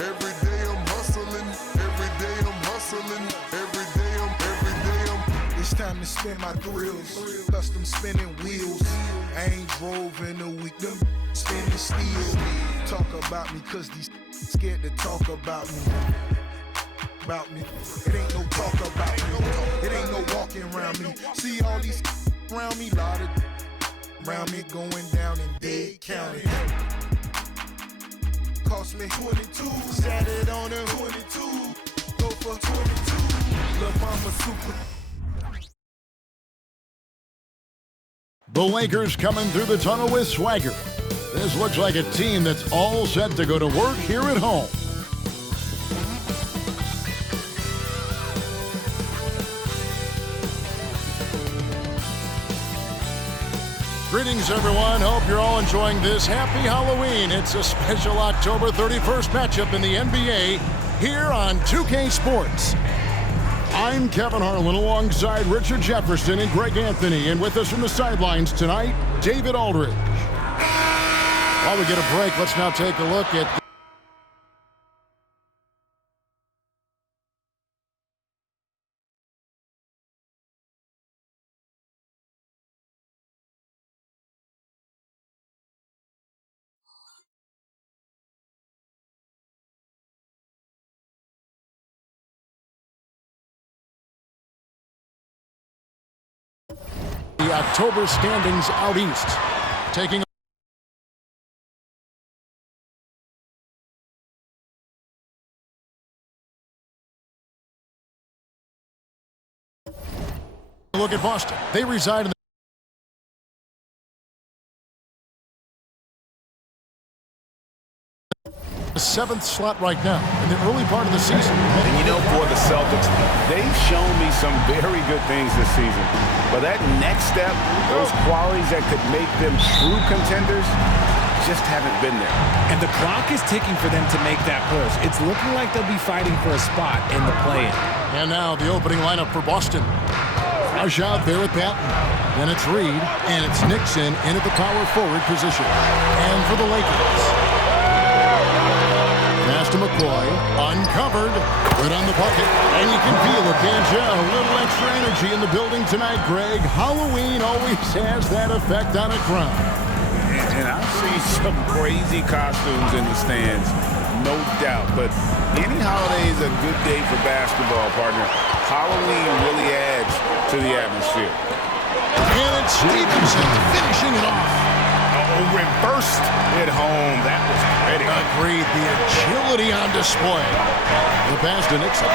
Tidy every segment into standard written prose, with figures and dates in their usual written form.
Every day I'm hustling. Every day I'm hustling. Every day I'm. It's time to spin my thrills. Custom spinning wheels. I ain't drove in a week. Them spinning steel. Talk about me, cause these scared to talk about me. About me. It ain't no talk about me. It ain't no walking around me. See all these around me, lot of around me going down in Dade County. Cost me 22. Sat it on a 22. Go for 22. Lil' mama super. The Lakers coming through the tunnel with swagger. This looks like a team that's all set to go to work here at home. Greetings, everyone. Hope you're all enjoying this. Happy Halloween. It's a special October 31st matchup in the NBA here on 2K Sports. I'm Kevin Harlan alongside Richard Jefferson and Greg Anthony. And with us from the sidelines tonight, David Aldridge. While we get a break, let's now take a look at the October standings out east. Taking a look at Boston. They reside in the 7th slot right now in the early part of the season. And you know, for the Celtics, they've shown me some very good things this season. But that next step, those qualities that could make them true contenders, just haven't been there. And the clock is ticking for them to make that push. It's looking like they'll be fighting for a spot in the play-in. And now the opening lineup for Boston. Rush out there with Patton. Then it's Reed, and it's Nixon in at the power forward position. And for the Lakers, pass to McCoy, uncovered, good on the bucket, and you can feel it, can't you? A little extra energy in the building tonight, Greg. Halloween always has that effect on a crowd. And I've seen some crazy costumes in the stands, no doubt. But any holiday is a good day for basketball, partner. Halloween really adds to the atmosphere. And it's Stevenson finishing it off. Reversed it home. That was pretty. Agreed. The agility on display. The pass to Nixon.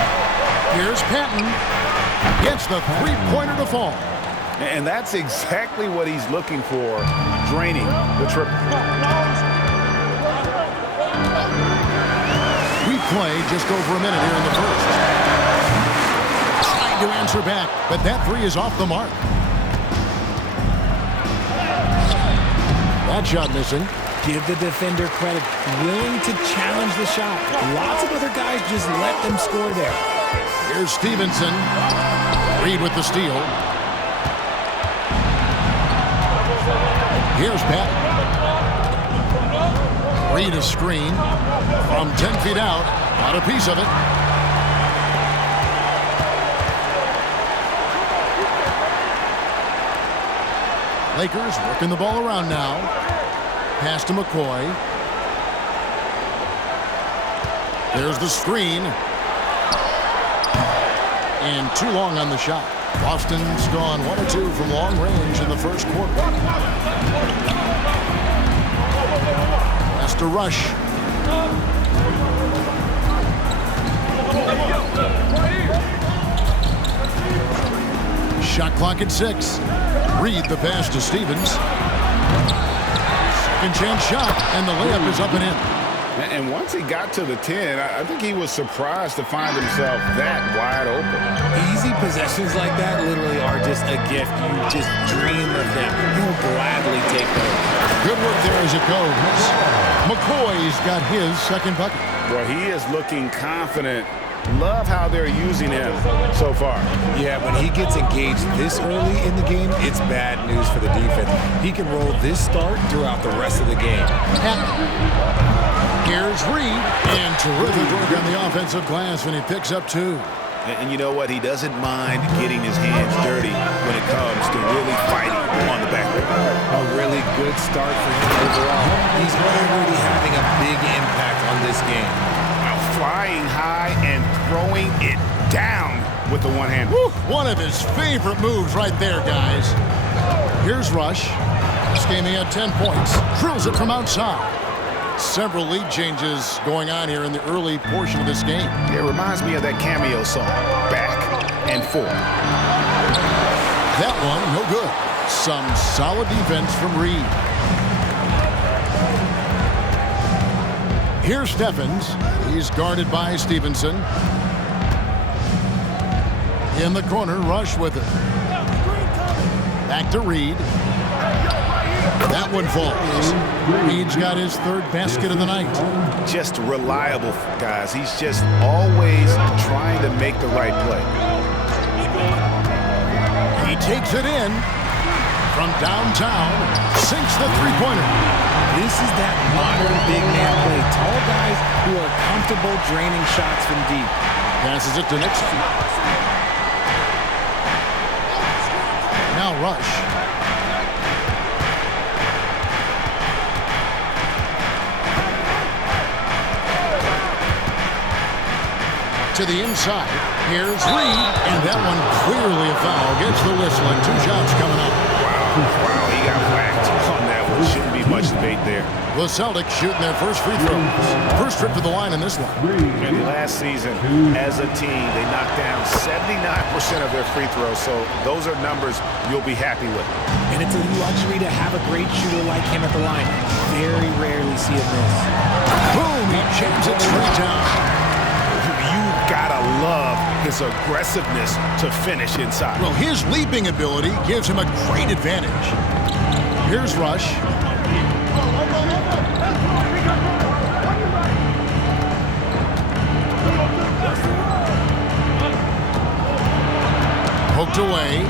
Here's Patton. Gets the three-pointer to fall. And that's exactly what he's looking for, draining the trip. We play just over a minute here in the first. Trying to answer back, but that three is off the mark. That shot missing. Give the defender credit, willing to challenge the shot. Lots of other guys just let them score there. Here's Stevenson. Reed with the steal. Here's Pat. Reed a screen from 10 feet out. Got a piece of it. Lakers working the ball around now. Pass to McCoy. There's the screen. And too long on the shot. Boston's gone 1 or 2 from long range in the first quarter. Has to rush. Shot clock at 6. Reed the pass to Stevens. Second chance shot, and the layup is up and in. And once he got to the 10, I think he was surprised to find himself that wide open. Easy possessions like that literally are just a gift. You just dream of them. You'll gladly take those. Good work there as it goes. McCoy's got his second bucket. Well, he is looking confident. Love how they're using him so far. Yeah, when he gets engaged this early in the game, it's bad news for the defense. He can roll this start throughout the rest of the game. Here's Reed, and And terrific work on the offensive glass, and he picks up 2. And you know what? He doesn't mind getting his hands dirty when it comes to really fighting on the backboard. A really good start for him overall. He's already having a big impact on this game. Now flying high and throwing it down with the one-hand. One of his favorite moves right there, guys. Here's Rush. This game he had 10 points. Drills it from outside. Several lead changes going on here in the early portion of this game. It reminds me of that cameo song, Back and Forth. That one, no good. Some solid defense from Reed. Here's Steffens. He's guarded by Stevenson. In the corner, Rush with it. Back to Reed. That one falls. Reed's got his 3rd basket of the night. Just reliable, guys. He's just always trying to make the right play. He takes it in from downtown, sinks the three-pointer. This is that modern big man play. Tall guys who are comfortable draining shots from deep. Passes it to Nixon. Now Rush. To the inside. Here's Reed, and that one clearly a foul. Gets the whistle, and 2 shots coming up. Wow, he got whacked on that one. Shouldn't be much debate there. The Celtics shooting their first free throws. First trip to the line in this one. And last season, as a team, they knocked down 79% of their free throws, so those are numbers you'll be happy with. And it's a luxury to have a great shooter like him at the line. Very rarely see him miss. Boom, he jams it straight down. Gotta love his aggressiveness to finish inside. Well, his leaping ability gives him a great advantage. Here's Rush. Poked away.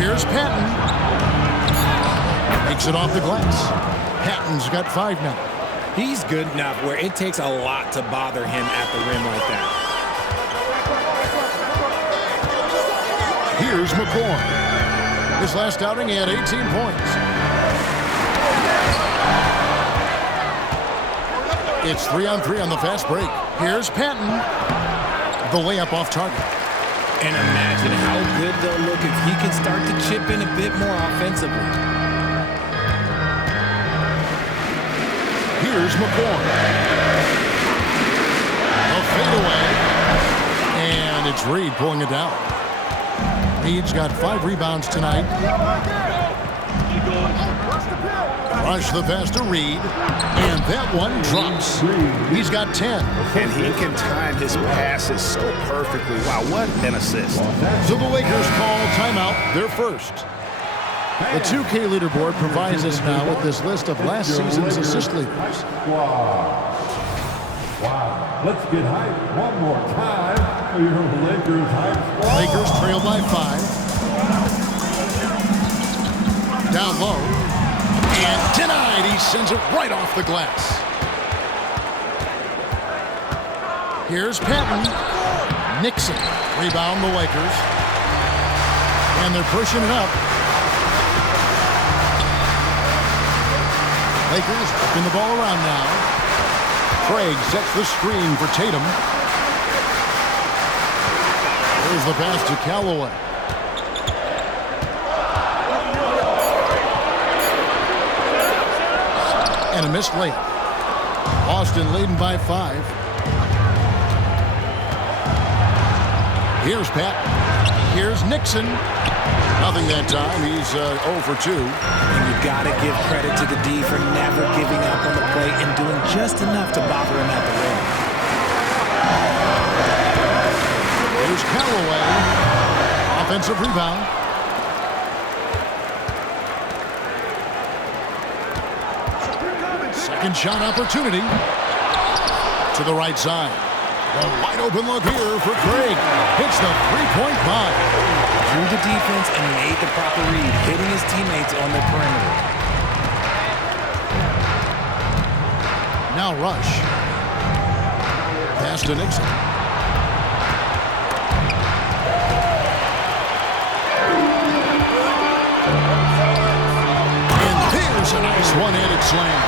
Here's Patton. Makes it off the glass. Patton's got 5 now. He's good enough where it takes a lot to bother him at the rim like that. Here's McCoy. His last outing, he had 18 points. It's 3-on-3 on the fast break. Here's Patton. The layup off target. And imagine how good they'll look if he can start to chip in a bit more offensively. Here's McCoy. A fadeaway. And it's Reed pulling it down. Reed's got 5 rebounds tonight. Rush the pass to Reed. And that one drops. He's got 10. And he can time his passes so perfectly. Wow, what an assist. So the Lakers call timeout, their first. The 2K leaderboard provides us now with this list of last season's assist leaders. Wow. Let's get hyped one more time for your Lakers hype squad. Lakers trail by 5. Down low. And denied. He sends it right off the glass. Here's Patton. Nixon. Rebound the Lakers. And they're pushing it up. Lakers working the ball around now. Craig sets the screen for Tatum. There's the pass to Callaway. And a missed layup. Boston leading by 5. Here's Pat. Here's Nixon. Nothing that time. He's 0 for 2. And you got to give credit to the D for never giving up on the play and doing just enough to bother him at the rim. Here's Callaway. Offensive rebound. Second shot opportunity. To the right side. A wide open look here for Craig. Hits the three-point bomb. Drew the defense and made the proper read, hitting his teammates on the perimeter. Now Rush. Pass to Nixon. And there's a nice one-handed slam.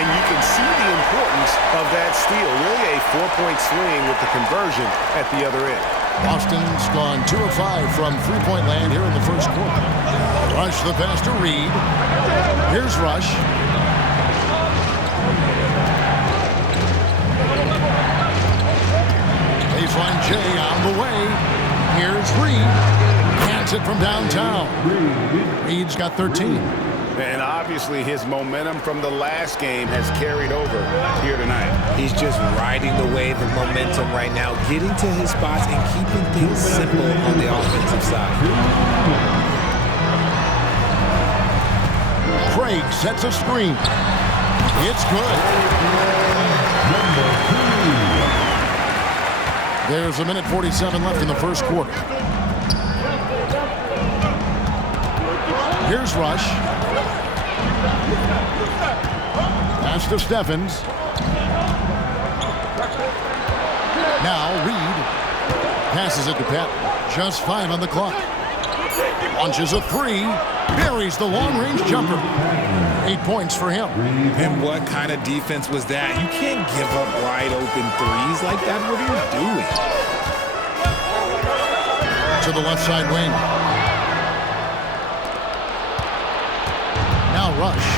And you can see the importance of that steal. Really a 4-point swing with the conversion at the other end. Boston's gone 2 of 5 from three-point land here in the first quarter. Rush the pass to Reed. Here's Rush. Baseline J on the way. Here's Reed. Hands it from downtown. Reed's got 13. And obviously his momentum from the last game has carried over here tonight. He's just riding the wave of momentum right now, getting to his spots and keeping things simple on the offensive side. Craig sets a screen. It's good. There's a minute 47 left in the first quarter. Here's Rush. Pass to Steffens. Now Reed passes it to Pep. Just 5 on the clock. Launches a 3. Buries the long-range jumper. 8 points for him. And what kind of defense was that? You can't give up wide open threes like that. What are you doing? To the left side wing. Now Rush.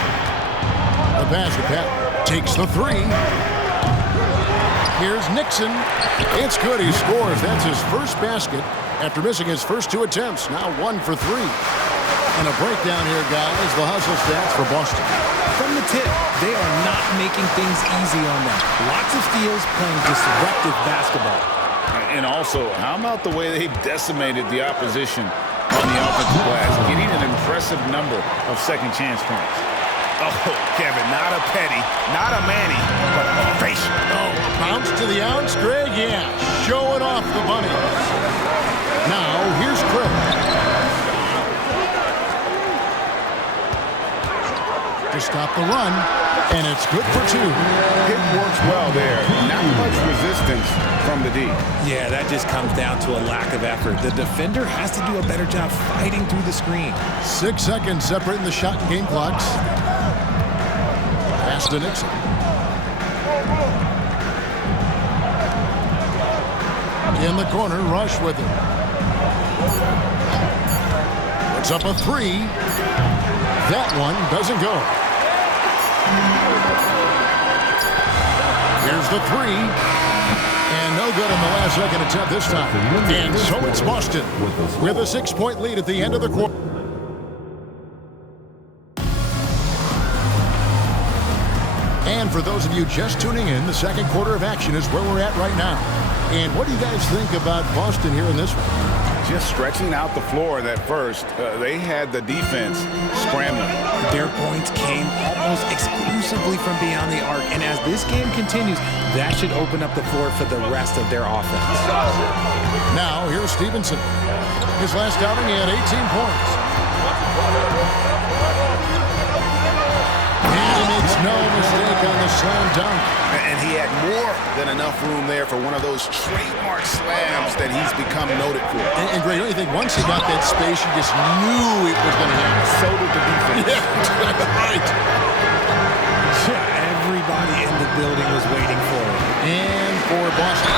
The pass to Pep. Takes the 3. Here's Nixon. It's good. He scores. That's his first basket after missing his first 2 attempts. Now 1 for 3. And a breakdown here, guys. The hustle stats for Boston. From the tip, they are not making things easy on them. Lots of steals, playing disruptive basketball. And also, how about the way they decimated the opposition on the offensive glass, getting an impressive number of second chance points. Oh, Kevin, not a Petty, not a Manny, but a facial. Oh, bounce to the ounce, Greg? Yeah, showing off the bunnies. Now, here's Craig. To stop the run, and it's good for 2. It works well there. Not much resistance from the D. Yeah, that just comes down to a lack of effort. The defender has to do a better job fighting through the screen. 6 seconds separating the shot and game clocks. Pass to Nixon. In the corner, Rush with it. Puts up a 3. That one doesn't go. Here's the 3. And no good on the last second attempt this time. And so it's Boston with a 6-point lead at the end of the quarter. And for those of you just tuning in, the second quarter of action is where we're at right now. And what do you guys think about Boston here in this one? Just stretching out the floor that first. They had the defense scrambling. Their points came almost exclusively from beyond the arc. And as this game continues, that should open up the floor for the rest of their offense. Now, here's Stevenson. His last outing, he had 18 points. He makes no mistake on the slam dunk. And he had more than enough room there for one of those trademark slams that he's become noted for. And Greg, don't you think once he got that space, you just knew it was going to happen? So did the defense. Yeah, right. Everybody in the building was waiting for it. And for Boston,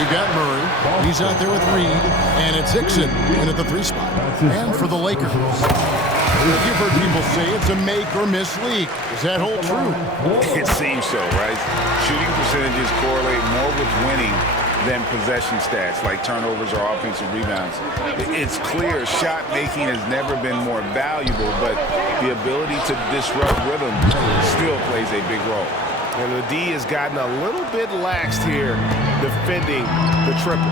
we got Murray. He's out there with Reed. And it's Hickson in at the 3 spot. And for the Lakers, you've heard people say it's a make-or-miss league. Does that hold true? It seems so, right? Shooting percentages correlate more with winning than possession stats like turnovers or offensive rebounds. It's clear shot making has never been more valuable, but the ability to disrupt rhythm still plays a big role. And the D has gotten a little bit laxed here defending the triple.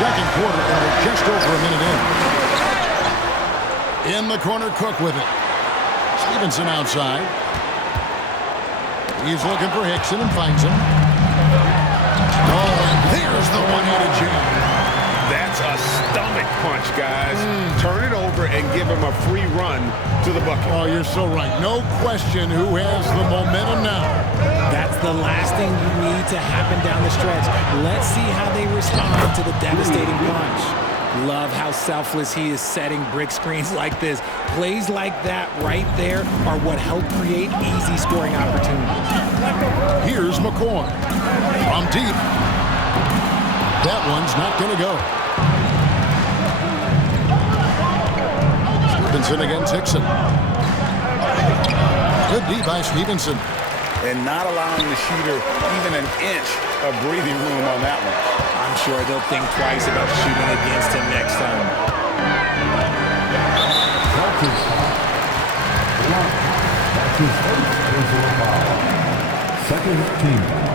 Second quarter, and we're just over a minute in. In the corner, Cook with it. Stevenson outside. He's looking for Hickson and finds him. Oh, and there's the one-handed jam. That's a stomach punch, guys. Turn it over and give him a free run to the bucket. Oh, you're so right. No question who has the momentum now. That's the last thing you need to happen down the stretch. Let's see how they respond to the devastating punch. Love how selfless he is setting brick screens like this. Plays like that right there are what help create easy scoring opportunities. Here's McCoy from deep. That one's not going to go. Stevenson against Hickson. Good D by Stevenson. And not allowing the shooter even an inch of breathing room on that one. I'm sure they'll think twice about shooting against him next time. Celtics. Block. That's his first personal foul. Second team foul.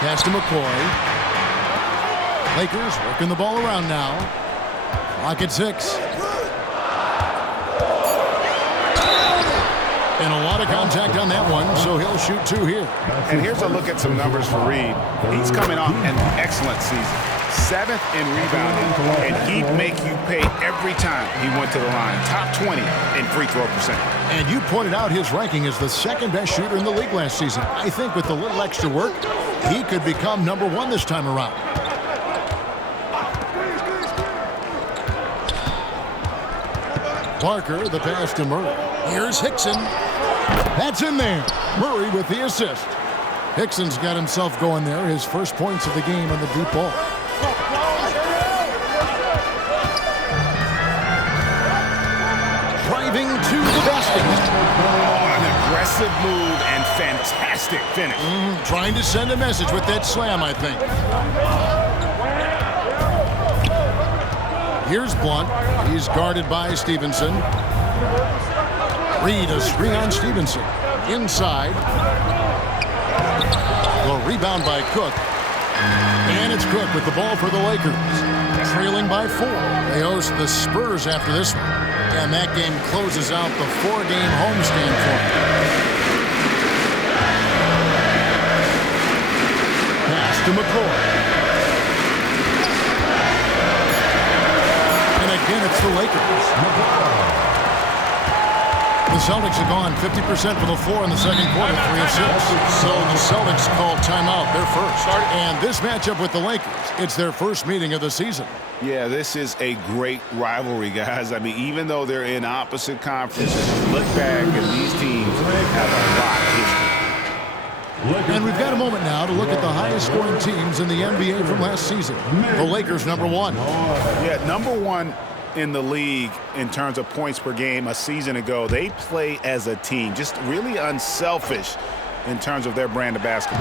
Pass to McCoy. Lakers working the ball around now. Clock at 6. And a lot of contact on that one, so he'll shoot 2 here. And here's a look at some numbers for Reed. He's coming off an excellent season. 7th in rebounding, and he'd make you pay every time he went to the line. Top 20 in free throw percentage. And you pointed out his ranking as the second best shooter in the league last season. I think with a little extra work, he could become number 1 this time around. Parker, the pass to Murray. Here's Hickson. That's in there. Murray with the assist. Hickson's got himself going there. His first points of the game on the deep ball. Driving to the basket. Oh, an aggressive move and fantastic finish. Trying to send a message with that slam, I think. Here's Blunt. He's guarded by Stevenson. Reed, a screen on Stevenson. Inside. The rebound by Cook. And it's Cook with the ball for the Lakers. Trailing by 4. They host the Spurs after this one. And that game closes out the 4-game homestand for them. Pass to McCoy. And again, it's the Lakers. The Celtics have gone 50% from the floor in the second quarter, 3 of 6. So the Celtics call timeout, their first. And this matchup with the Lakers, it's their first meeting of the season. Yeah, this is a great rivalry, guys. I mean, even though they're in opposite conferences, look back and these teams have a lot of history. And we've got a moment now to look at the highest scoring teams in the NBA from last season. The Lakers, number 1. Yeah, number 1 in the league in terms of points per game a season ago. They play as a team, just really unselfish in terms of their brand of basketball.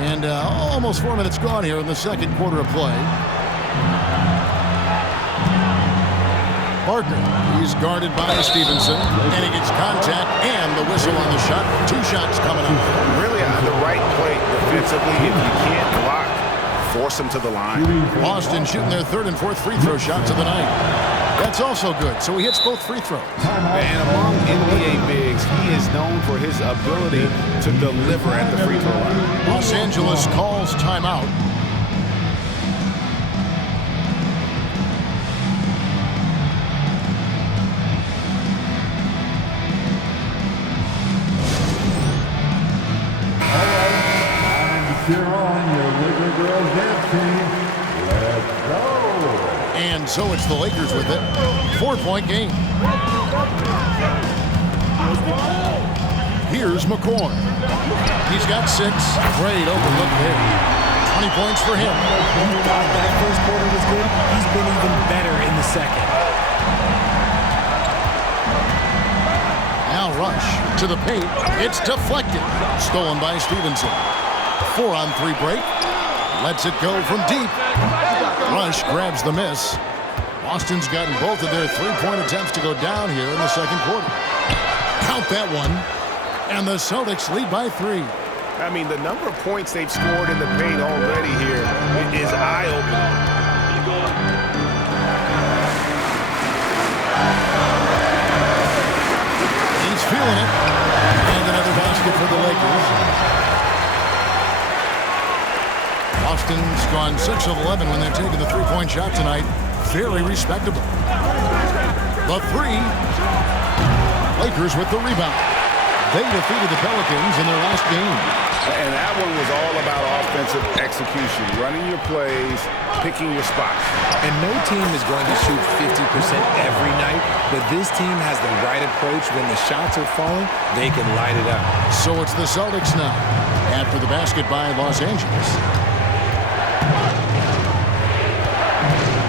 And almost 4 minutes gone here in the second quarter of play. Parker, he's guarded by Stevenson, and he gets contact and the whistle on the shot. 2 shots coming up. Really on the right play defensively. If you can't block, force them to the line. Boston shooting their 3rd and 4th free throw shots of the night. That's also good, so he hits both free throws. And among NBA bigs, he is known for his ability to deliver at the free throw line. Los Angeles calls timeout. Cheer on your Laker girls dance team. Let's go. And so it's the Lakers with it. 4-point game. Here's McCoy. He's got 6. Great open look there. 20 points for him. You thought that first quarter was good? He's been even better in the second. Now Rush to the paint. It's deflected. Stolen by Stevenson. 4-on-3 break. Lets it go from deep. Rush grabs the miss. Boston's gotten both of their 3-point attempts to go down here in the second quarter. Count that one. And the Celtics lead by 3. I mean, the number of points they've scored in the paint already here is eye-opening. He's feeling it. And basket for the Lakers. Boston's gone 6 of 11 when they're taking the three-point shot tonight. Very respectable. The three. Lakers with the rebound. They defeated the Pelicans in their last game. And that one was all about offensive execution, running your plays, picking your spots. And no team is going to shoot 50% every night, but this team has the right approach. When the shots are falling, they can light it up. So it's the Celtics now, after the basket by Los Angeles.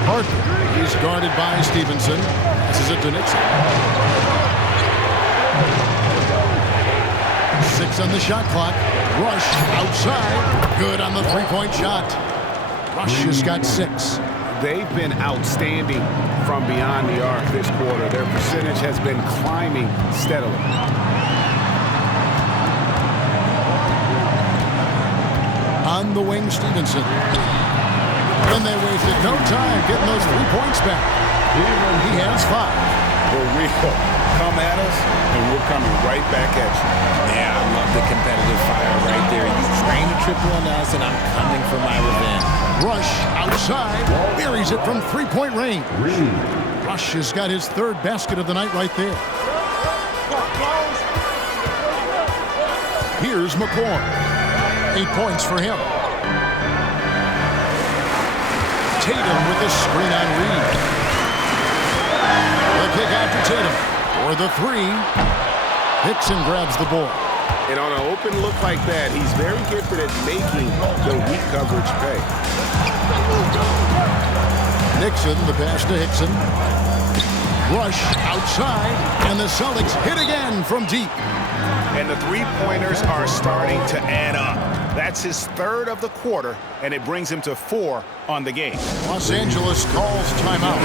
Parker, he's guarded by Stevenson. This is it to Nixon. 6 on the shot clock. Rush outside. Good on the three-point shot. Rush has got 6. They've been outstanding from beyond the arc this quarter. Their percentage has been climbing steadily. On the wing, Stevenson. And they wasted no time getting those 3 points back. He has 5. For real. Come at us, and we're coming right back at you. Yeah, I love the competitive fire right there. You train a triple on us, and I'm coming for my revenge. Rush outside. Buries it from three-point range. Rush has got his 3rd basket of the night right there. Here's McCoy. 8 points for him. Tatum with the screen on Reed. The kick out to Tatum. For the 3. Hickson grabs the ball. And on an open look like that, he's very gifted at making the weak coverage pay. Nixon, the pass to Hickson. Rush outside, and the Celtics hit again from deep. And the three-pointers are starting to add up. That's his 3rd of the quarter, and it brings him to 4 on the game. Los Angeles calls timeout.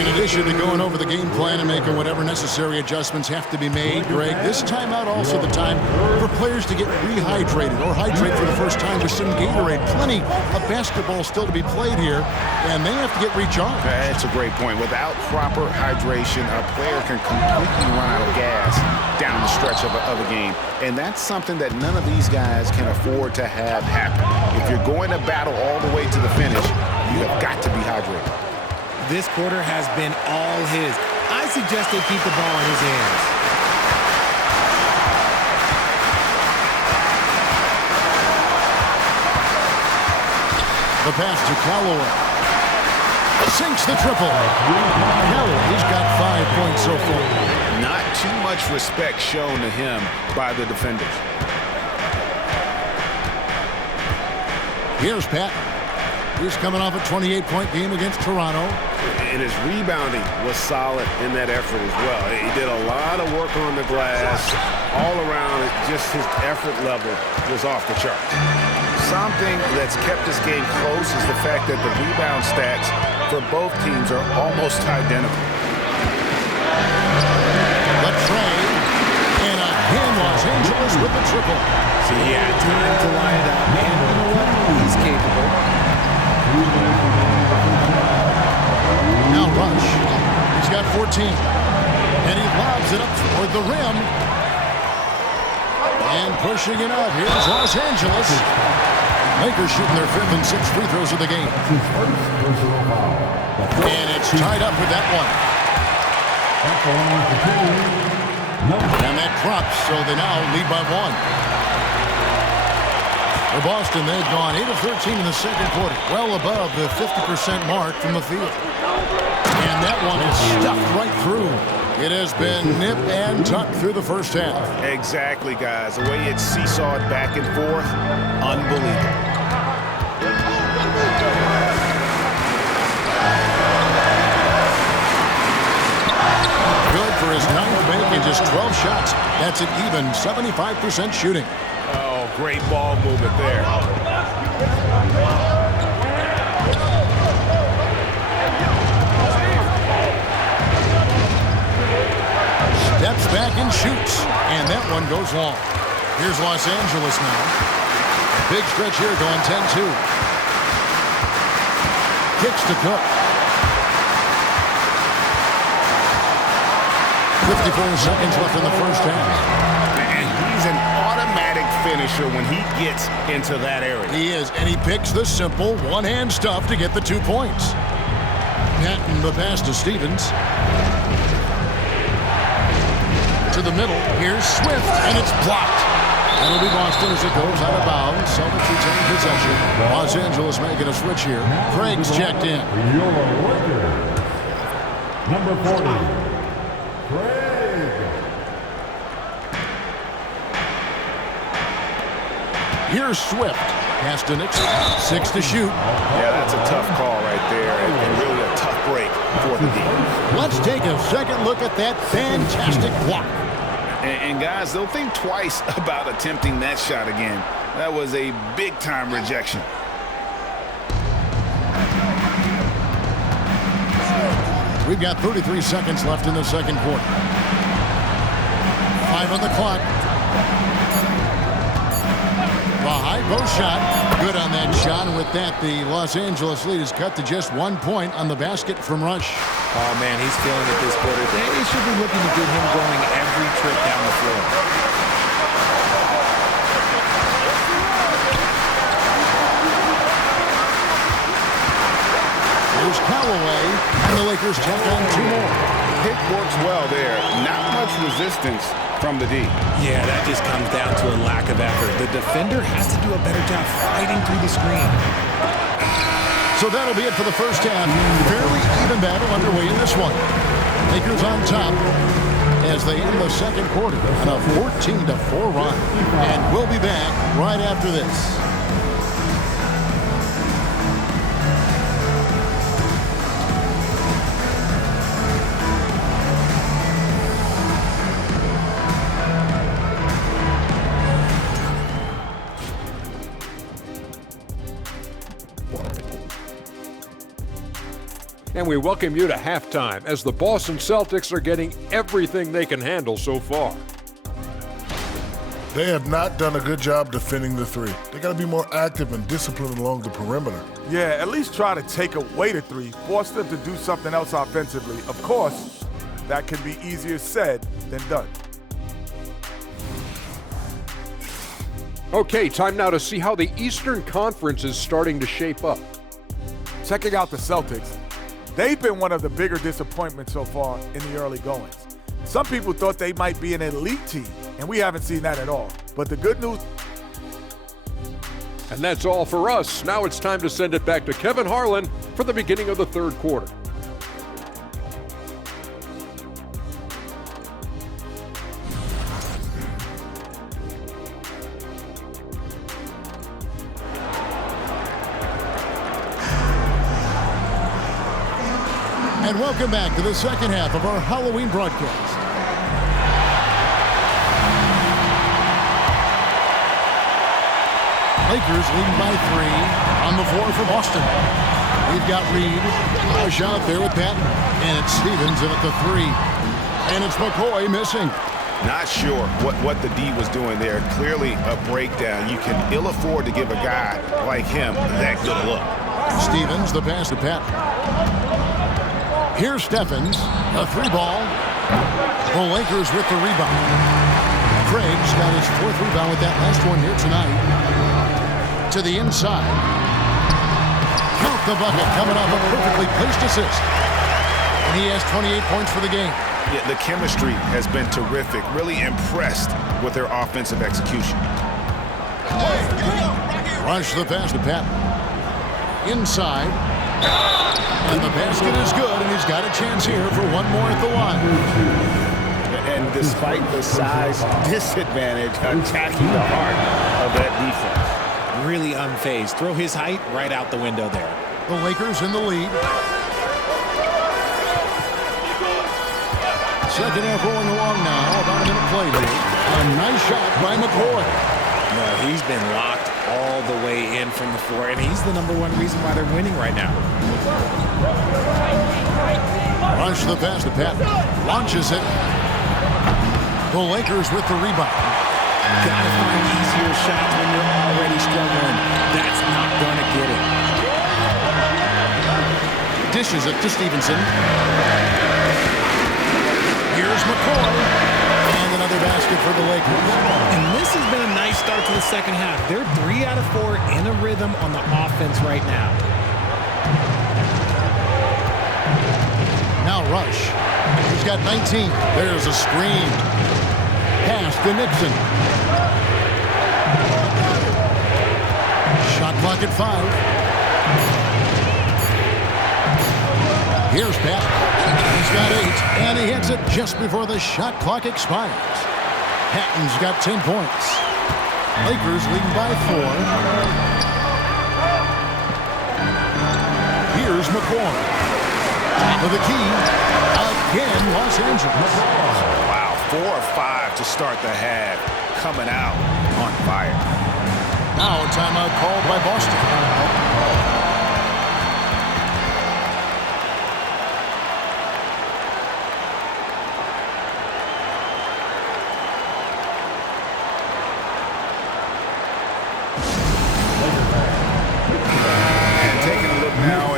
In addition to going over the game plan and making whatever necessary adjustments have to be made, Greg, this timeout also the time for players to get rehydrated or hydrate for the first time with some Gatorade. Plenty of basketball still to be played here, and they have to get recharged. That's a great point. Without proper hydration, a player can completely run out of gas down the stretch of a game. And that's something that none of these guys can afford to have happen. If you're going to battle all the way to the finish, you have got to be hydrated. This quarter has been all his. I suggest they keep the ball in his hands. The pass to Callaway. Sinks the triple. Callaway's got 5 points so far. Not too much respect shown to him by the defenders. Here's Pat. He's coming off a 28-point game against Toronto. And his rebounding was solid in that effort as well. He did a lot of work on the glass. All around, just his effort level was off the charts. Something that's kept this game close is the fact that the rebound stats for both teams are almost identical. The trade, and again Los Angeles with the triple. So he had time to line it up, and you know what? He's capable. Now Rush. He's got 14. And he lobs it up toward the rim. And pushing it up. Here's Los Angeles. Lakers shooting their 5th and 6th free throws of the game. And it's tied up with that one. And that drops, so they now lead by 1. For Boston, they've gone 8 of 13 in the second quarter, well above the 50% mark from the field. And that one is stuffed right through. It has been nip and tuck through the first half. Exactly, guys. The way it's seesawed back and forth, unbelievable. Good for his 9th make and just 12 shots. That's an even 75% shooting. Oh, great ball movement there. Steps back and shoots. And that one goes long. Here's Los Angeles now. Big stretch here going 10-2. Kicks to Cook. 54 seconds left in the first half. And he's an finisher when he gets into that area. He is, and he picks the simple one-hand stuff to get the 2 points. Patton the pass to Stevens. To the middle. Here's Swift, and it's blocked. That'll be Boston as it goes out of bounds. Celtics retain possession. Los Angeles making a switch here. Craig's checked in. Your winner, number 40, Craig. Here's Swift. Pass to Nixon. 6 to shoot. Yeah, that's a tough call right there, and really a tough break for the D. Let's take a second look at that fantastic block. And guys, they'll think twice about attempting that shot again. That was a big-time rejection. We've got 33 seconds left in the second quarter. 5 on the clock. The high post shot. Good on that shot. And with that, the Los Angeles lead is cut to just 1 point on the basket from Rush. Oh, man, he's feeling it this quarter. They should be looking to get him going every trip down the floor. There's Callaway, and the Lakers check on 2 more. Pick works well there. Not much resistance from the D. Yeah, that just comes down to a lack of effort. The defender has to do a better job fighting through the screen. So that'll be it for the first half. Fairly even battle underway in this one. Lakers on top as they end the second quarter on a 14-4 run. And we'll be back right after this. And we welcome you to halftime as the Boston Celtics are getting everything they can handle so far. They have not done a good job defending the three. They got to be more active and disciplined along the perimeter. Yeah, at least try to take away the three, force them to do something else offensively. Of course, that can be easier said than done. Okay, time now to see how the Eastern Conference is starting to shape up. Checking out the Celtics, they've been one of the bigger disappointments so far in the early goings. Some people thought they might be an elite team, and we haven't seen that at all. But the good news... And that's all for us. Now it's time to send it back to Kevin Harlan for the beginning of the third quarter. And welcome back to the second half of our Halloween broadcast. Lakers leading by 3 on the floor for Boston. We've got Reed, Rush out there with Patton, and it's Stevens in at the 3. And it's McCoy missing. Not sure what the D was doing there. Clearly a breakdown. You can ill afford to give a guy like him that good a look. Stevens, the pass to Patton. Here's Steffens, a 3-ball. The Lakers with the rebound. Craig's got his 4th rebound with that last one here tonight. To the inside. Count the bucket, coming off a perfectly placed assist. And he has 28 points for the game. Yeah, the chemistry has been terrific. Really impressed with their offensive execution. Rush the pass to Patton. Inside. And the basket is good, and he's got a chance here for one more at the line. And despite the size disadvantage, attacking the heart of that defense. Really unfazed. Throw his height right out the window there. The Lakers in the lead. Second half rolling along now. About a minute played here. A nice shot by McCoy. No, he's been locked all the way in from the floor, and he's the #1 reason why they're winning right now. Rush the pass to Patton. Launches it. The Lakers with the rebound. Gotta find easier shots when you're already struggling. That's not gonna get it. Dishes it to Stevenson. Here's McCoy. And another basket for the Lakers. And this has been a nice start to the second half. They're 3 out of 4 in a rhythm on the offense right now. Now Rush. He's got 19. There's a screen. Pass to Nixon. Shot clock at 5. Here's Pat. He's got 8, and he hits it just before the shot clock expires. Patton's got 10 points. Lakers leading by 4. Here's McCoy. Top of the key. Again, Los Angeles. Wow, 4 or 5 to start the half. Coming out on fire. Now a timeout called by Boston.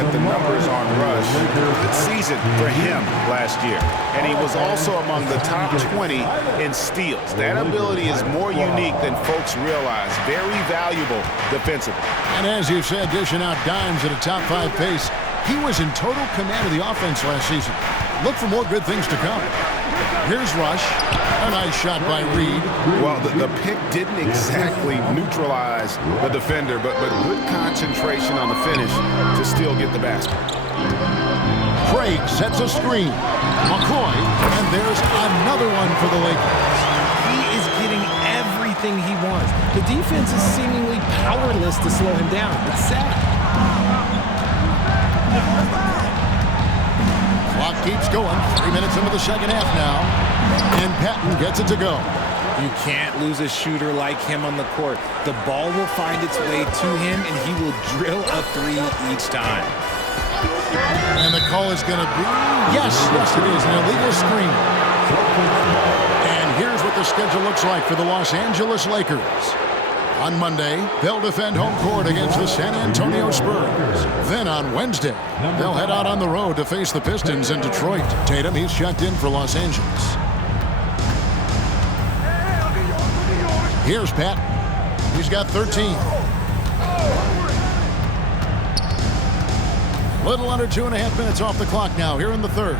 The numbers on Rush. Good season for him last year. And he was also among the top 20 in steals. That ability is more unique than folks realize. Very valuable defensively. And as you said, dishing out dimes at a top 5 pace, he was in total command of the offense last season. Look for more good things to come. Here's Rush. A nice shot by Reed. Well, the pick didn't exactly neutralize the defender, but good concentration on the finish to still get the basket. Craig sets a screen. McCoy, and there's another one for the Lakers. He is getting everything he wants. The defense is seemingly powerless to slow him down. It's sad. Clock keeps going. 3 minutes into the second half now. And Patton gets it to go. You can't lose a shooter like him on the court. The ball will find its way to him, and he will drill a 3 each time. And the call is going to be, yes, it is, an illegal screen. And here's what the schedule looks like for the Los Angeles Lakers. On Monday, they'll defend home court against the San Antonio Spurs. Then on Wednesday, they'll head out on the road to face the Pistons in Detroit. Tatum, he's checked in for Los Angeles. Here's Pat. He's got 13. Little under 2.5 minutes off the clock now here in the third.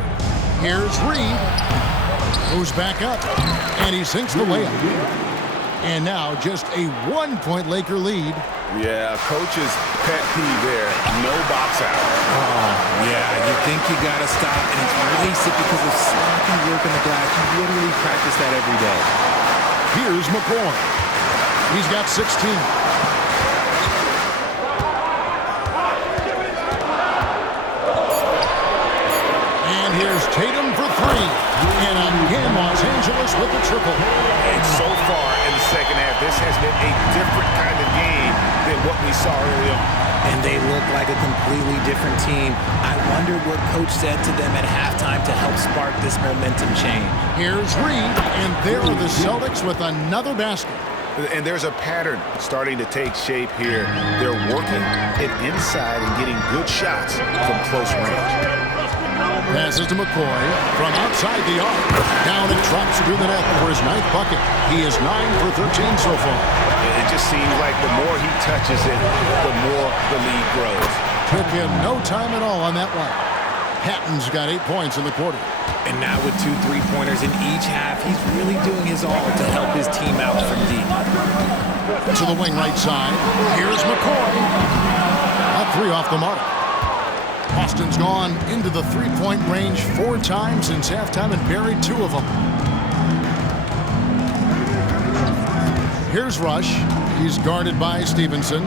Here's Reed. Moves back up, and he sinks the layup. And now just a 1-point Laker lead. Yeah, coach's pet peeve there. No box out. Oh, yeah, you think you got to stop, and it's release it because of sloppy work in the glass. You literally practice that every day. Here's McCoy. He's got 16. And here's Tatum for 3. And again, Los Angeles with the triple. And so far in the second half, this has been a different kind of game than what we saw early on. And they look like a completely different team. I wondered what Coach said to them at halftime to help spark this momentum change. Here's Reed, and there are the Celtics with another basket. And there's a pattern starting to take shape here. They're working it inside and getting good shots from close range. Passes to McCoy from outside the arc. Down and drops through the net for his 9th bucket. He is 9 for 13 so far. It just seems like the more he touches it, the more the lead grows. Took him no time at all on that one. Patton's got 8 points in the quarter. And now with 2 3-pointers in each half, he's really doing his all to help his team out from deep. To the wing right side. Here's McCoy. A 3 off the mark. Boston's gone into the 3-point range 4 times since halftime and buried 2 of them. Here's Rush. He's guarded by Stevenson.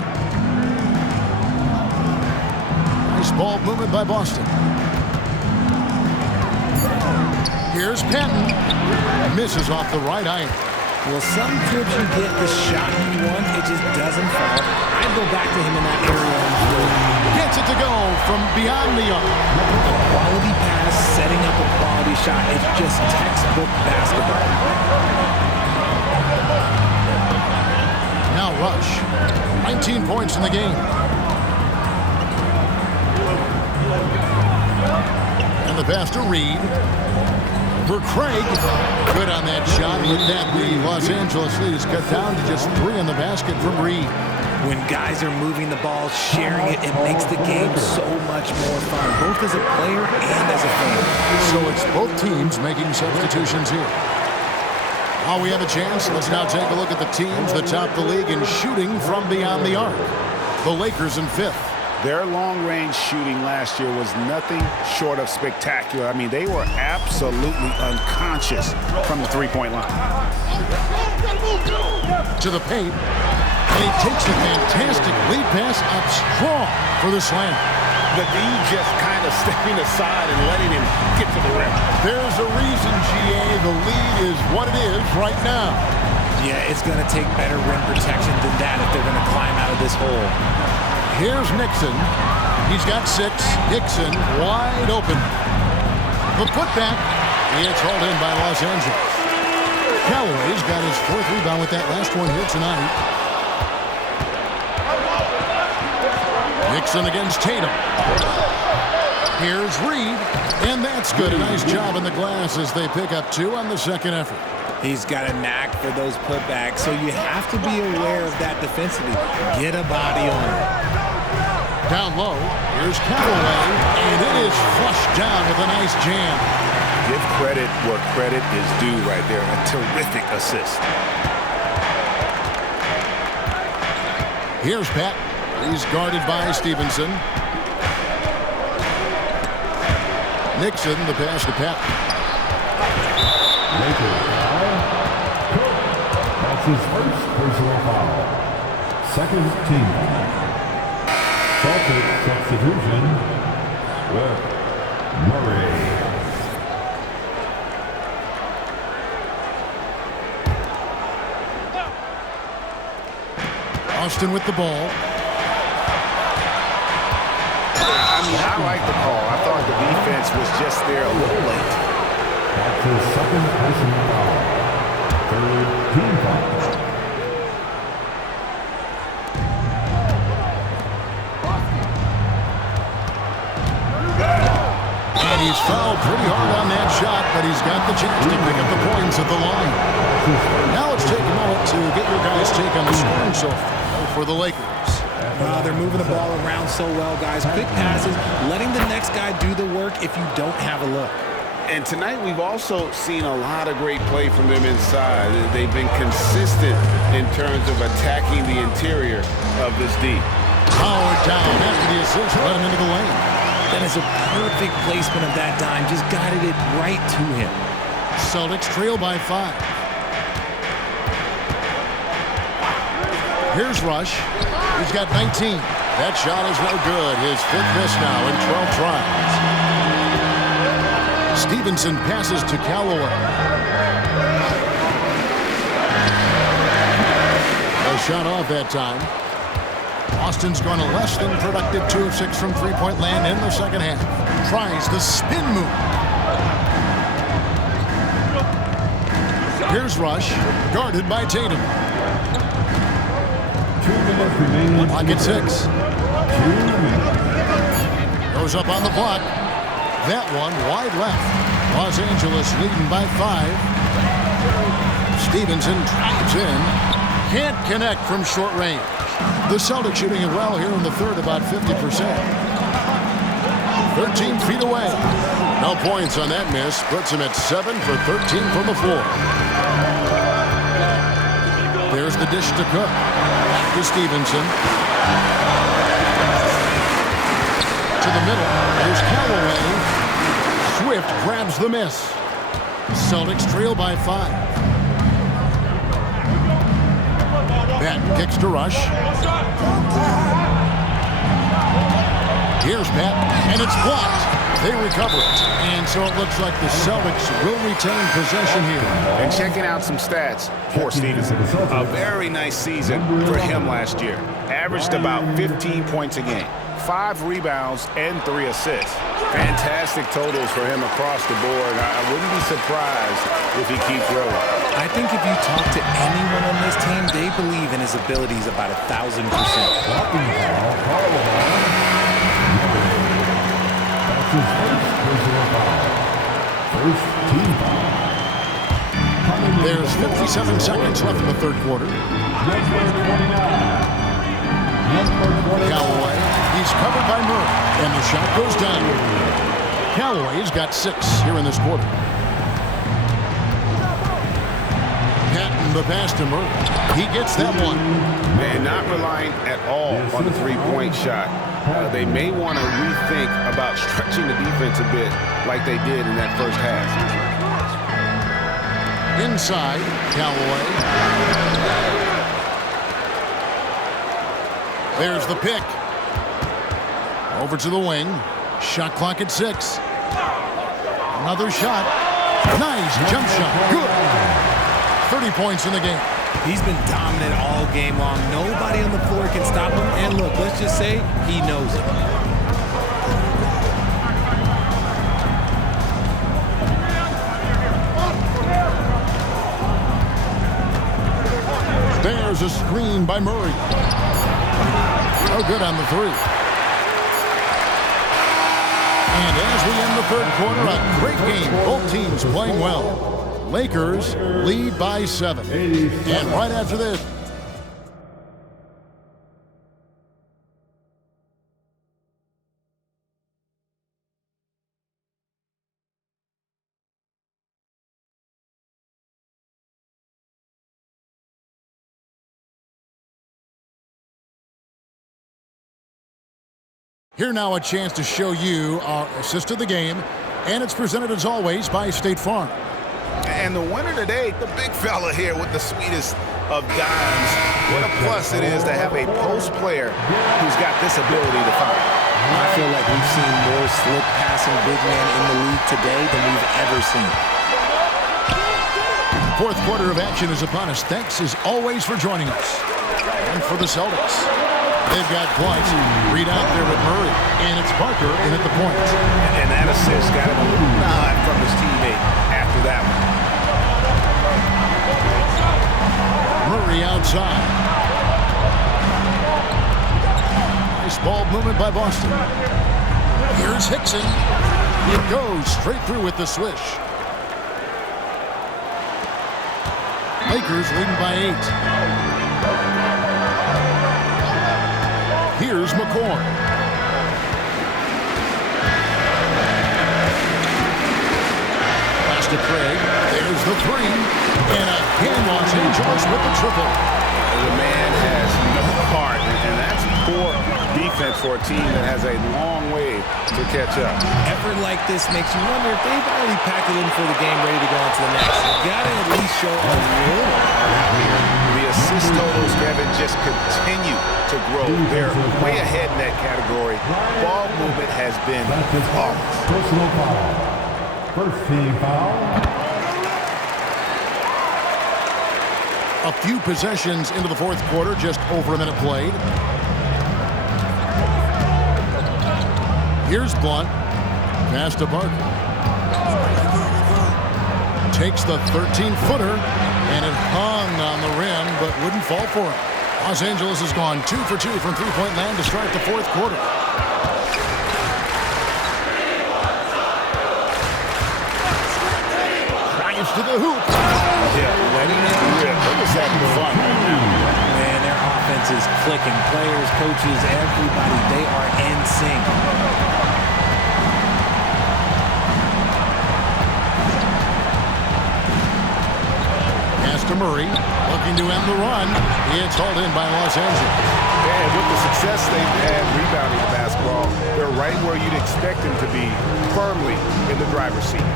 Nice ball movement by Boston. Here's Patton. Misses off the right iron. Well, sometimes you get the shot you want, it just doesn't fall. I'd go back to him in that area on the floor. Gets it to go from beyond the arc. A quality pass, setting up a quality shot. It's just textbook basketball. Now Rush. 19 points in the game. And the pass to Reed. for Craig. Good on that shot. With that, the Los Angeles lead is cut down to just 3 in the basket from Reed. When guys are moving the ball, sharing it, it makes the game so much more fun, both as a player and as a fan. So it's both teams making substitutions here. While we have a chance, let's now take a look at the teams that top the league in shooting from beyond the arc. The Lakers in 5th. Their long-range shooting last year was nothing short of spectacular. I mean, they were absolutely unconscious from the three-point line. To the paint, and he takes a fantastic lead pass up strong for the slam. The D just kind of stepping aside and letting him get to the rim. There's a reason, GA, the lead is what it is right now. Yeah, it's going to take better rim protection than that if they're going to climb out of this hole. Here's Nixon. He's got 6. Nixon wide open. The putback. It's hauled in by Los Angeles. Callaway's got his 4th rebound with that last one here tonight. Nixon against Tatum. Here's Reed, and that's good. A nice job in the glass as they pick up 2 on the second effort. He's got a knack for those putbacks, so you have to be aware of that defensively. Get a body on it. Down low, here's Callaway, and it is flushed down with a nice jam. Give credit where credit is due right there. A terrific assist. Here's Pat. He's guarded by Stevenson. Nixon, the pass to Pat. That's his first personal foul. Second team foul. Celtics substitution with Murray. Austin with the ball. I like the call. I thought the defense was just there a little late. That's his second personal foul. Third team foul. And he's fouled pretty hard on that shot, but he's got the chance to pick up the points at the line. Now let's take a moment to get your guys' take on the scoring so far for the Lakers. They're moving the ball around so well, guys. Quick passes, letting the next guy do the work if you don't have a look. And tonight we've also seen a lot of great play from them inside. They've been consistent in terms of attacking the interior of this D. Howard down after the assist, let him into the lane. That is a perfect placement of that dime. Just guided it right to him. Celtics trail by 5. Here's Rush. He's got 19. That shot is no good. His 5th miss now in 12 tries. Stevenson passes to Callaway. A shot off that time. Austin's gone a less than productive 2 of 6 from three-point land in the second half. Tries the spin move. Here's Rush, guarded by Tatum. 2 minutes remaining. Clock at 6. 2 minutes. Goes up on the block. That one wide left. Los Angeles leading by 5. Stevenson drives in. Can't connect from short range. The Celtics shooting it well here in the third, about 50%. 13 feet away. No points on that miss. Puts him at 7 for 13 from the floor. There's the dish to Cook. To Stevenson. To the middle. There's Callaway. Swift grabs the miss. Celtics trail by 5. Pat kicks to Rush. Here's Pat, and it's blocked. They recover it. And so it looks like the Celtics will retain possession here. And checking out some stats for Stevenson. A very nice season for him last year. Averaged about 15 points a game. 5 rebounds and 3 assists. Fantastic totals for him across the board. I wouldn't be surprised if he keeps rolling. I think if you talk to anyone on this team, they believe in his abilities about 1,000%. That's his first personal foul. First There's 57 seconds left in the third quarter. Callaway, he's covered by Murray, and the shot goes down. Callaway's got 6 here in this quarter. Patton the pass to Murray. He gets that one. Man, not relying at all on the three-point shot. They may want to rethink about stretching the defense a bit like they did in that first half. Inside, Callaway. There's the pick. Over to the wing. Shot clock at 6. Another shot. Nice jump shot. Good. 30 points in the game. He's been dominant all game long. Nobody on the floor can stop him. And look, let's just say he knows it. There's a screen by Murray. No good on the 3. And as we end the third quarter, a great game. Both teams playing well. Lakers lead by 7. And right after this, here now a chance to show you our assist of the game, and it's presented as always by State Farm. And the winner today, the big fella here with the sweetest of dimes. What a plus it is to have a post player who's got this ability to fire. I feel like we've seen more slick passing big man in the league today than we've ever seen. Fourth quarter of action is upon us. Thanks as always for joining us. And for the Celtics, they've got points. Reed out there with Murray, and it's Parker in at the point. And that assist got him a little nod from his teammate after that one. Murray outside. Nice ball movement by Boston. Here's Hickson. It goes straight through with the swish. Lakers leading by 8. Here's McCoy. Pass to Craig. There's the 3. And again, Los Angeles with the triple. The man has no heart, and that's poor defense for a team that has a long way to catch up. Effort like this makes you wonder if they've already packed it in for the game, ready to go on to the next. You gotta at least show a little. The assist totals, Kevin, just continue to grow. They're way ahead in that category. Ball movement has been flawless. Personal foul. First team foul. A few possessions into the fourth quarter, just over a minute played. Here's Blunt. Pass to Barker. Takes the 13-footer, and it hung on the rim, but wouldn't fall for him. Los Angeles has gone 2 for 2 from three-point land to start the fourth quarter. Drives to the hoop. Yeah, letting it rip. They're just having fun right now. Man, their offense is clicking. Players, coaches, everybody, they are in sync. Pass to Murray, looking to end the run. It's hauled in by Los Angeles. And with the success they've had rebounding the basketball, they're right where you'd expect them to be, firmly in the driver's seat.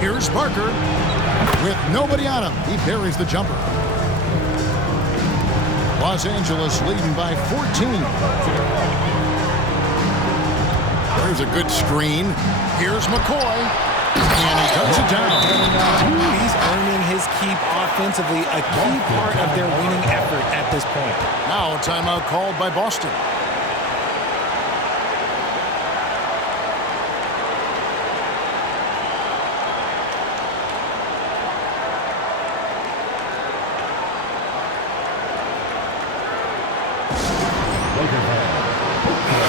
Here's Parker. With nobody on him, he buries the jumper. Los Angeles leading by 14. There's a good screen. Here's McCoy. And he cuts it down. He's earning his keep offensively, a key part of their winning effort at this point. Now a timeout called by Boston.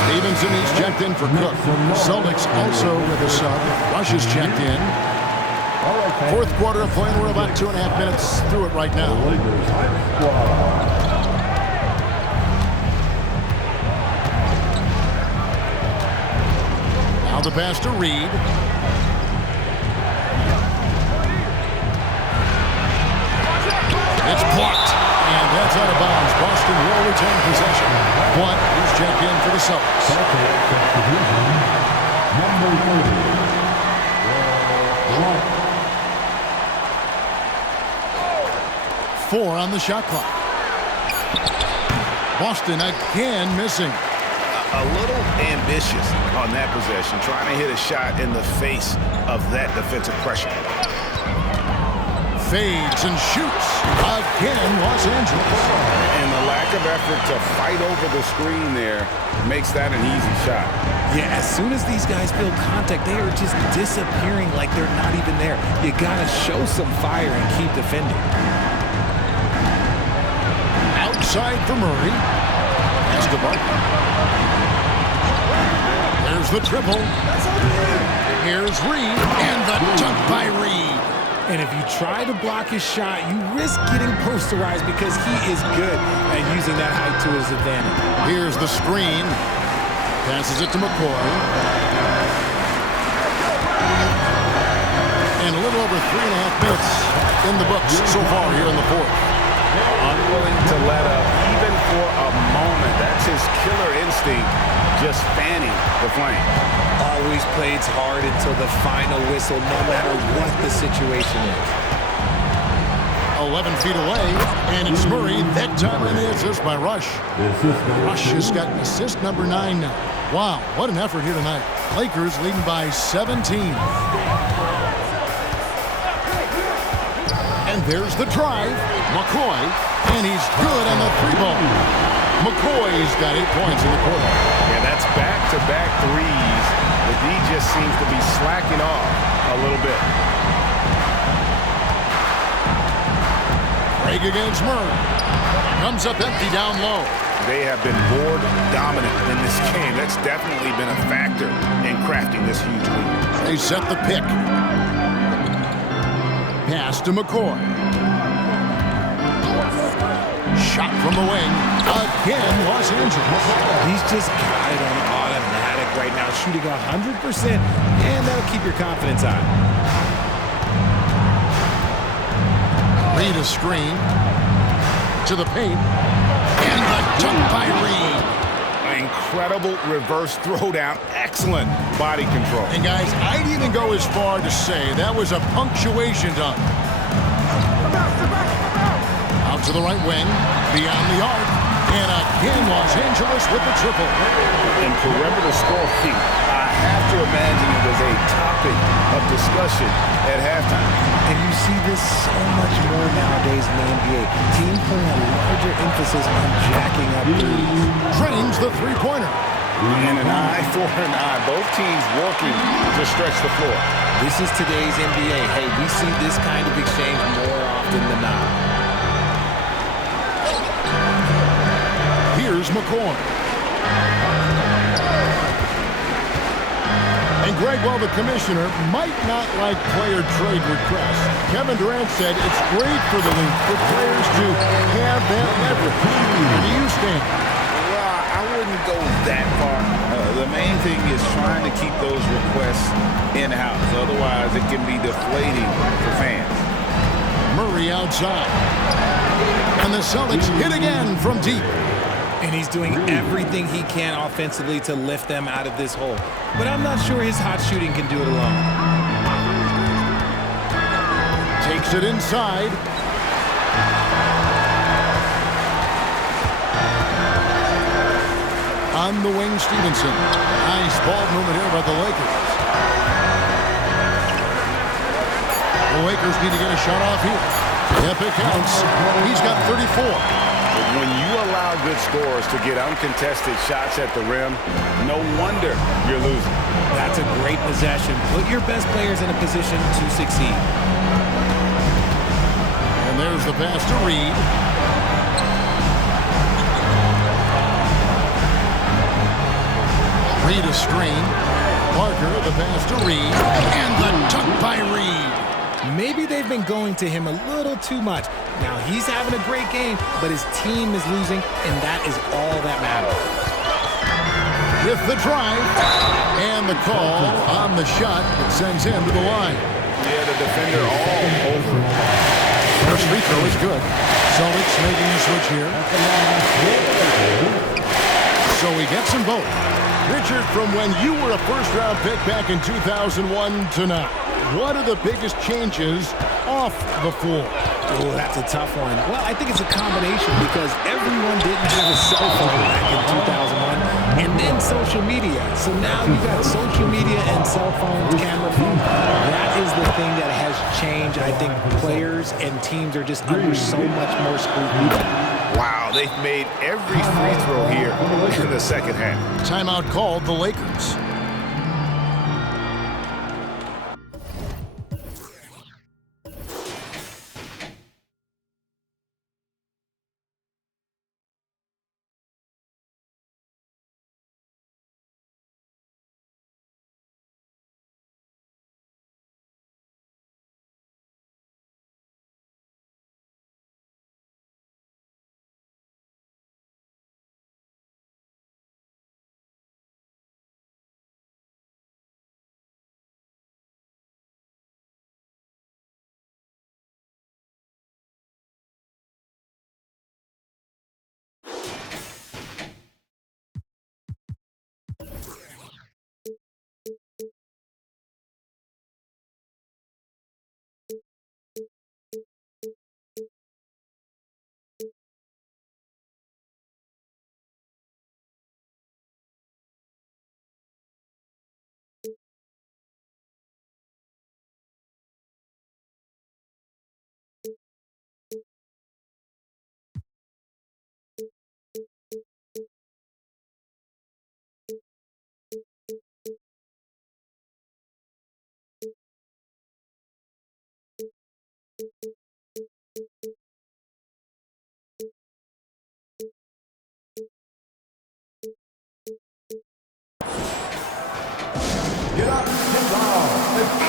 Stevenson, he's checked in for Cook. Celtics also with a sub. Rush is checked in. Fourth quarter of play, and we're about 2.5 minutes through it right now. Now the pass to Reed. It's blocked, and that's out of bounds. Boston will retain possession. Blunt is checked in for the Celtics. Number 30. 4 on the shot clock. Boston again missing. A little ambitious on that possession, trying to hit a shot in the face of that defensive pressure. Fades and shoots. Again, Los Angeles. And the lack of effort to fight over the screen there makes that an easy shot. Yeah, as soon as these guys feel contact, they are just disappearing like they're not even there. You gotta show some fire and keep defending. Outside for Murray. That's to Barton. There's the triple. Here's Reed, and the dunk by Reed. And if you try to block his shot, you risk getting posterized because he is good at using that height to his advantage. Here's the screen. Passes it to McCoy. And a little over 3.5 minutes in the books so far here in the fourth. Unwilling to let up even for a moment. That's his killer instinct, just fanning the flame. Always plays hard until the final whistle, no matter what the situation is. 11 feet away, and it's Murray. That time in the assist by Rush. Rush has got assist number 9 now. Wow, what an effort here tonight. Lakers leading by 17. And there's the drive. McCoy, and he's good on the 3-ball. McCoy's got 8 points in the quarter. Yeah, that's back-to-back threes. The D just seems to be slacking off a little bit. Craig against Murray. Comes up empty down low. They have been board dominant in this game. That's definitely been a factor in crafting this huge lead. They set the pick. Pass to McCoy. Shot from the wing. Again, Los Angeles. He's just got it on automatic right now, shooting 100%, and that'll keep your confidence high. Reed a screen. To the paint. And the dunk by Reed. Incredible reverse throwdown. Excellent body control. And guys, I'd even go as far to say that was a punctuation dunk. Out to the right wing, beyond the arc, and again Los Angeles with the triple. In perimeter scoring, I have to imagine it was a topic of discussion at halftime. And you see this so much more nowadays in the NBA. Teams putting a larger emphasis on jacking up threes. Drains the three-pointer. And an eye for an eye. Both teams working to stretch the floor. This is today's NBA. Hey, we see this kind of exchange more often than not. Here's McCoy. And Greg, while the commissioner might not like player trade requests, Kevin Durant said it's great for the league for players to have that leverage. Where do you stand? Well, I wouldn't go that far. The main thing is trying to keep those requests in-house. Otherwise, it can be deflating for fans. Murray outside. And the Celtics hit again from deep. And he's doing everything he can offensively to lift them out of this hole. But I'm not sure his hot shooting can do it alone. Takes it inside. On the wing, Stevenson. Nice ball movement here by the Lakers. The Lakers need to get a shot off here. If it counts, he's got 34. When you allow good scorers to get uncontested shots at the rim, no wonder you're losing. That's a great possession. Put your best players in a position to succeed. And there's the pass to Reed. Reed a screen. Parker, the pass to Reed. And the tuck by Reed. Maybe they've been going to him a little too much. Now, he's having a great game, but his team is losing, and that is all that matters. With the drive and the call on the shot that sends him to the line. Yeah, the defender all over. First free throw is good. Celtics making a switch here. So he gets them both. Richard, from when you were a first-round pick back in 2001 to now, what are the biggest changes off the floor? Oh, that's a tough one. Well, I think it's a combination because everyone didn't have a cell phone back in 2001, and then social media. So now you got social media and cell phones, camera phones. That is the thing that has changed. I think players and teams are just under so much more scrutiny. Wow, they've made every free throw here in the second half. Timeout called the Lakers.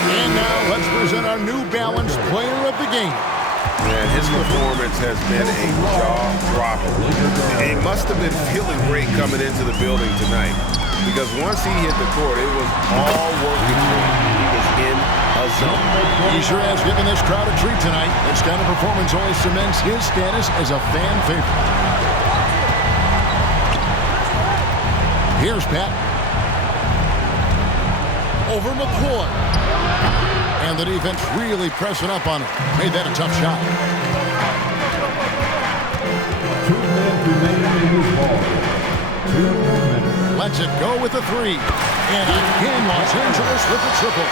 And now let's present our New Balance Player of the Game. Man, his performance has been a jaw-dropper. And he must have been feeling great coming into the building tonight. Because once he hit the court, it was all working for him. He was in a zone. He sure has given this crowd a treat tonight. This kind of performance only cements his status as a fan favorite. Here's Pat. Over McCoy. And the defense really pressing up on him. Made that a tough shot. 2 minutes remaining in this ball. 2 minutes. Lets it go with the three. And again, Los Angeles with the triple.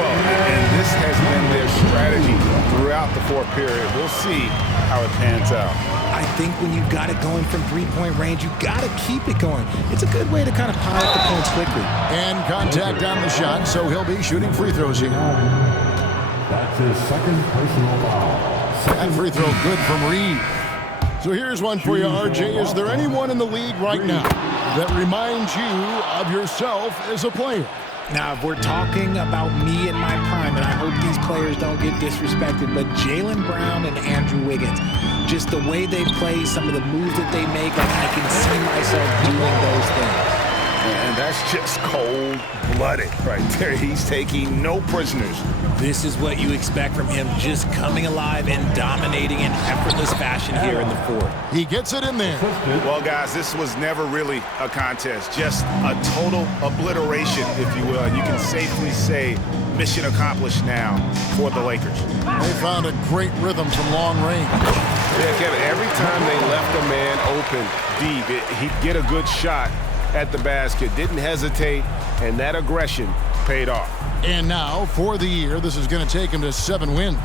Well, and this has been their strategy throughout the fourth period. We'll see how it pans out. I think when you've got it going from three-point range, you've got to keep it going. It's a good way to kind of pile up the points quickly. And contact on the shot, so he'll be shooting free throws here. That's his second personal foul. That free throw good from Reed. So here's one for you, RJ. Is there anyone in the league right now that reminds you of yourself as a player? Now, if we're talking about me in my prime, and I hope these players don't get disrespected, but Jaylen Brown and Andrew Wiggins, just the way they play, some of the moves that they make, like I can see myself doing those things. And that's just cold-blooded right there. He's taking no prisoners. This is what you expect from him, just coming alive and dominating in effortless fashion here in the fourth. He gets it in there. Well, guys, this was never really a contest. Just a total obliteration, if you will. And you can safely say mission accomplished now for the Lakers. They found a great rhythm from long range. Yeah, Kevin, every time they left a man open deep, he'd get a good shot at the basket, didn't hesitate, and that aggression paid off. And now, for the year, this is going to take him to 7 wins.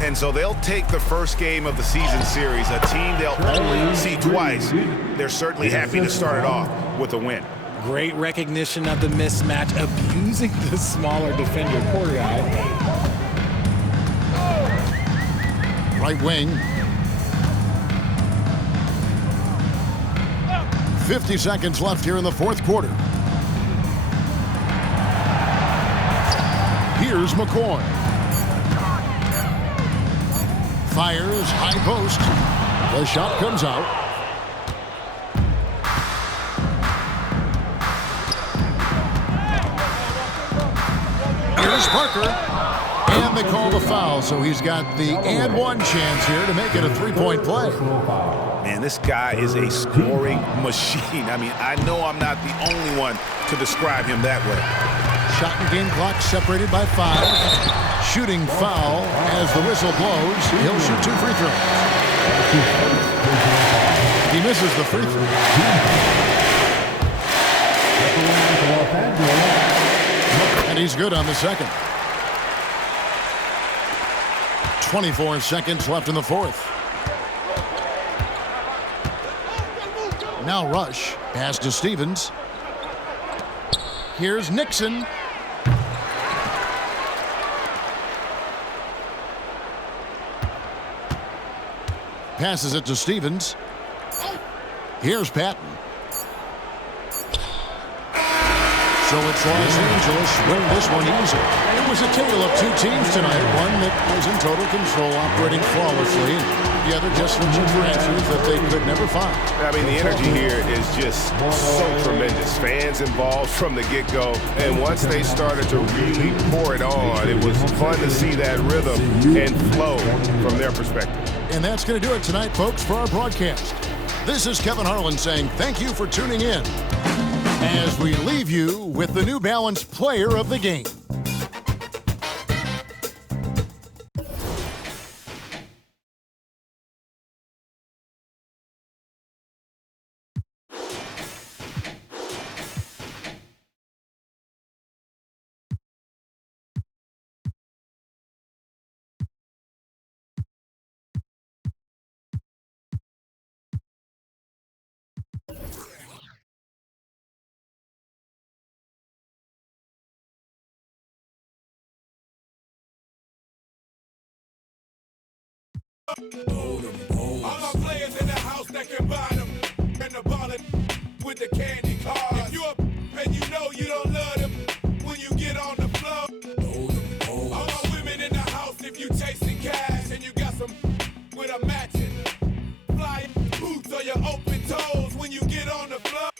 And so they'll take the first game of the season series, a team they'll only see twice. They're certainly happy to start it off with a win. Great recognition of the mismatch, abusing the smaller defender, poor guy. Right wing. 50 seconds left here in the fourth quarter. Here's McCoy. Fires, high post. The shot comes out. Here's Parker. And they call the foul, so he's got the and one chance here to make it a three-point play. Man, this guy is a scoring machine. I mean, I know I'm not the only one to describe him that way. Shot and game clock separated by 5. Shooting foul as the whistle blows. He'll shoot 2 free throws. He misses the free throw. And he's good on the second. 24 seconds left in the fourth. Now Rush. Pass to Stevens. Here's Nixon. Passes it to Stevens. Here's Patton. So it's Los Angeles win this one easy. It was a tale of two teams tonight. One that was in total control, operating flawlessly. The other just switching for answers that they could never find. I mean, the energy here is just so tremendous. Fans involved from the get-go. And once they started to really pour it on, it was fun to see that rhythm and flow from their perspective. And that's going to do it tonight, folks, for our broadcast. This is Kevin Harlan saying thank you for tuning in as we leave you with the New Balance Player of the Game. All my players in the house that can buy them and the ballin' with the candy cars. If you up and you know you don't love them when you get on the floor. All my women in the house, if you chasing cash and you got some with a matching fly boots or your open toes when you get on the floor.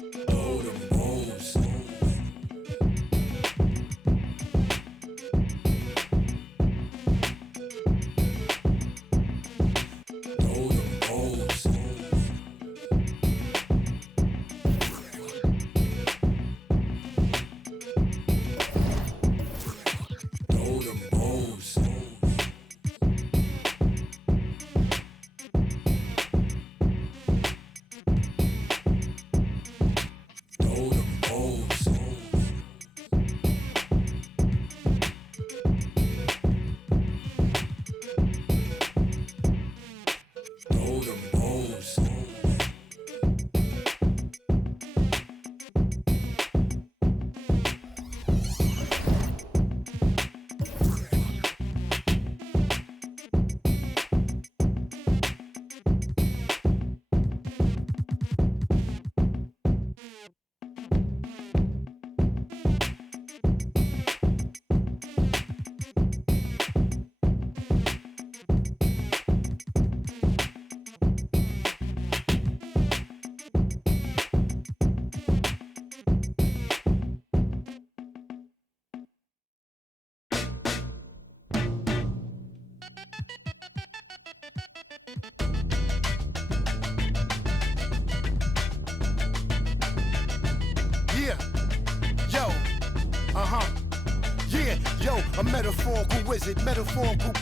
A metaphorical wizard, metaphorical.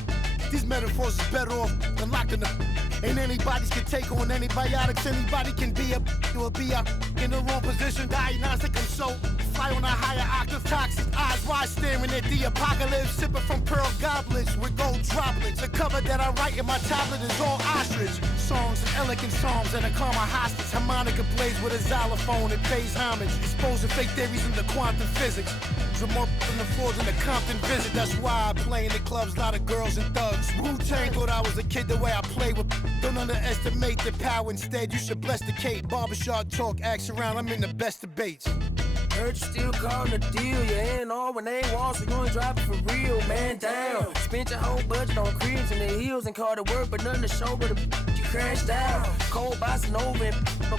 These metaphors is better off than locking them. Ain't anybody's can take on antibiotics. Anybody can be a or be a in the wrong position. Diagnostic, I'm so fly on a higher octave. Toxic eyes wide staring at the apocalypse. Sipping from pearl goblets with gold droplets. The cover that I write in my tablet is all ostrich. Songs and elegant psalms and a karma hostage. Harmonica plays with a xylophone and pays homage. Exposing fake theories into quantum physics. More from the floors in the Compton visit. That's why I play in the clubs, lot of girls and thugs. Wu-Tang thought I was a kid the way I play with. Don't underestimate the power. Instead, you should bless the Kate. Barbershop talk, axe around. I'm in the best debates. Heard you still calling a deal. You ain't all when they ain't wall, so you ain't dropping for real. Man down. Spent your whole budget on cribs and the heels and called it work, but nothing to show but you crashed out. Cold bossing over and